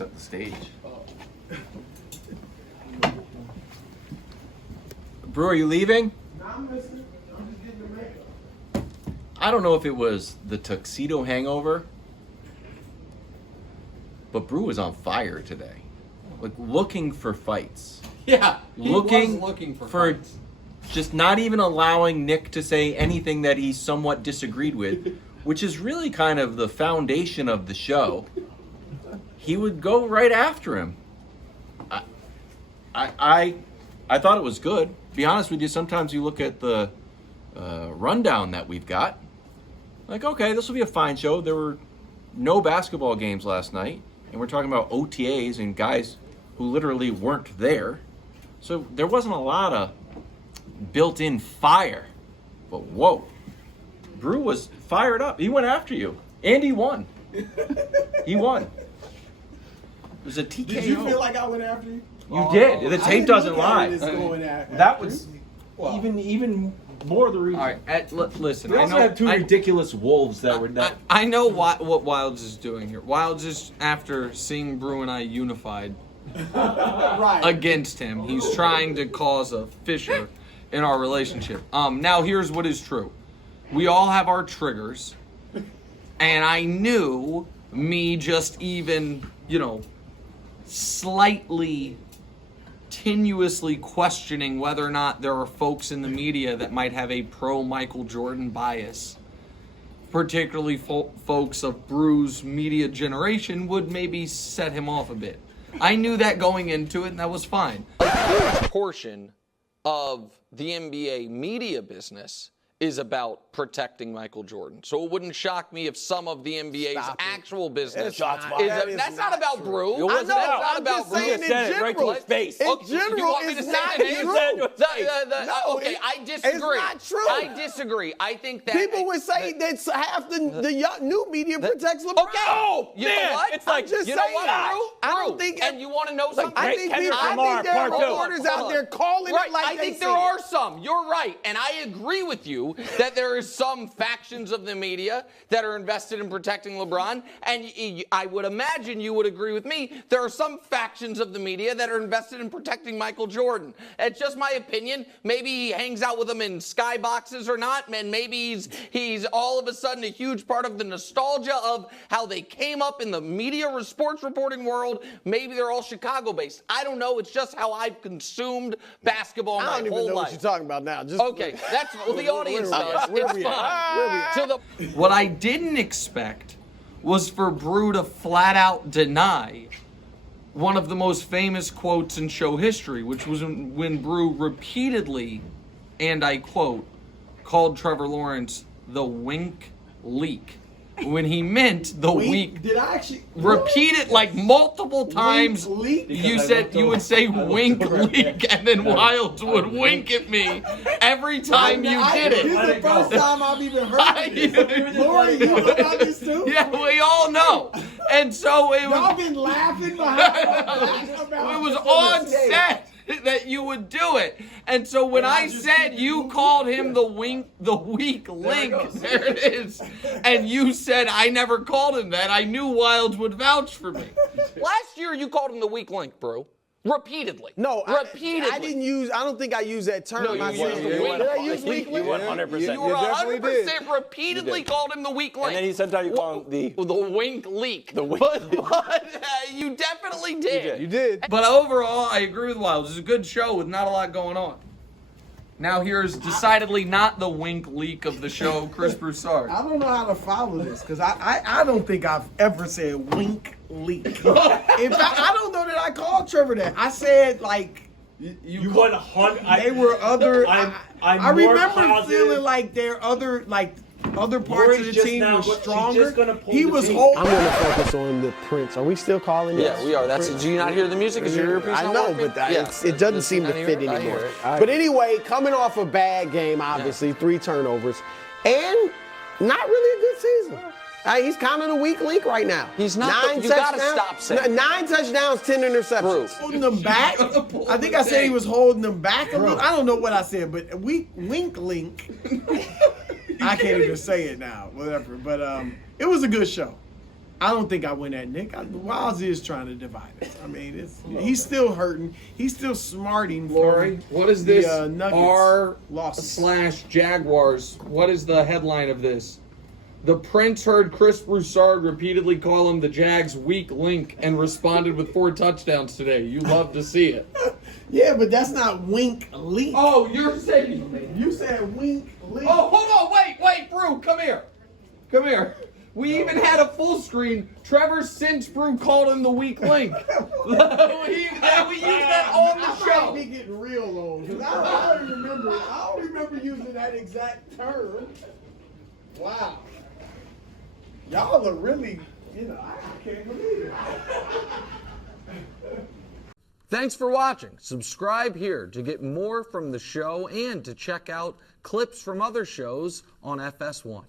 set the stage. Brew, are you leaving? No, I'm listening. I'm just getting the makeup. I don't know if it was the tuxedo hangover, but Brew was on fire today. Like, looking for fights. Yeah, he looking was looking for fights. Just not even allowing Nick to say anything that he somewhat disagreed with, which is really kind of the foundation of the show. He would go right after him. I thought it was good. Be honest with you, sometimes you look at the rundown that we've got, like, okay, this will be a fine show. There were no basketball games last night, and we're talking about OTAs and guys who literally weren't there. So there wasn't a lot of built-in fire. But whoa, Brew was fired up. He went after you, and he won. He won. It was a TKO. Did you feel like I went after you? You did. The tape doesn't lie. That was even more the reason. All right, listen. We also have two ridiculous wolves that were that. I know what Wildes is doing here. Wildes is, after seeing Brew and I unified right. against him, he's trying to cause a fissure in our relationship. Now here's what is true. We all have our triggers, and I knew me just even, slightly tenuously questioning whether or not there are folks in the media that might have a pro-Michael Jordan bias, particularly folks of Brew's media generation, would maybe set him off a bit. I knew that going into it, and that was fine. A huge portion of the NBA media business is about protecting Michael Jordan. So it wouldn't shock me if some of the NBA's actual business that's not about Brew. I know, That's not I'm about just Brew. saying in general. Right to his face. In Okay, general, you want me it's to say not the name? true. No, Okay, I disagree. It's not true. I disagree. I think that People would say that half the young, new media protects LeBron. Okay. Oh, you know what? It's like, you know what, Brew? I don't think. And you want to know something? I think there are reporters out there calling it like I think there are some. You're right. And I agree with you that there is some factions of the media that are invested in protecting LeBron. And I would imagine you would agree with me. There are some factions of the media that are invested in protecting Michael Jordan. It's just my opinion. Maybe he hangs out with them in skyboxes or not. And maybe he's all of a sudden a huge part of the nostalgia of how they came up in the media sports reporting world. Maybe they're all Chicago-based. I don't know. It's just how I've consumed basketball my whole life. I don't even know what you're talking about now. Okay, that's what the audience does. It's fine. What I didn't expect was for Brew to flat out deny one of the most famous quotes in show history, which was when Brew repeatedly, and I quote, called Trevor Lawrence the wink leak. When he meant the weak. Did I actually repeat it like multiple times? Wink leak? You would say wink leak, and then Wildes would wink at me every time you did it. This is the first time I've even heard this. Lori, you know about this too? Yeah, we all know. And so it Y'all been laughing behind it was on set that you would do it. And so when I said you called him the weak link, there it is. And you said I never called him that. I knew Wildes would vouch for me. Last year you called him the weak link, Brew. Repeatedly. No, repeatedly. I don't think I used that term. No, you used the weak. Did I use weak link? You 100%. You were 100% repeatedly called him the weak link. And then sometimes you call him the wink leak. The wink But you definitely did. You did. But overall, I agree with Wildes. It's a good show with not a lot going on. Now here's decidedly not the wink leak of the show, Chris Broussard. I don't know how to follow this because I don't think I've ever said wink leak. In fact, I don't know that I called Trevor that. I said like you 100. They were other. I remember positive. feeling like their other parts of the team were stronger. He was I'm holding. going to focus on the Prince. Are we still calling it? Yeah, we are. Did you not hear the music? Is your earpiece I not know, working? but it doesn't seem to fit I hear anymore. it. But anyway, coming off a bad game, obviously, 3 turnovers, and not really a good season. He's kind of the weak link right now. He's not. You got to stop saying. 9 touchdowns, 10 interceptions. Holding them back. I think I said he was holding them back a little. I don't know what I said, but wink link. I can't even say it now. Whatever. But it was a good show. I don't think I win that, Nick. Wildes is trying to divide us. I mean, he's still hurting. He's still smarting. Lori, from what is this? the, Nuggets R losses. / Jaguars. What is the headline of this? The Prince heard Chris Broussard repeatedly call him the Jags' weak link and responded with 4 touchdowns today. You love to see it. Yeah, but that's not wink leak. Oh, you're saying... You said wink leak. Oh, hold on. Wait, Brew, come here. Come here. We even had a full screen. Trevor, since Brew called him the weak link. we used that on the show. I might be getting real old. 'Cause I don't remember using that exact term. Wow. Y'all are really, I can't believe it. Thanks for watching. Subscribe here to get more from the show and to check out clips from other shows on FS1.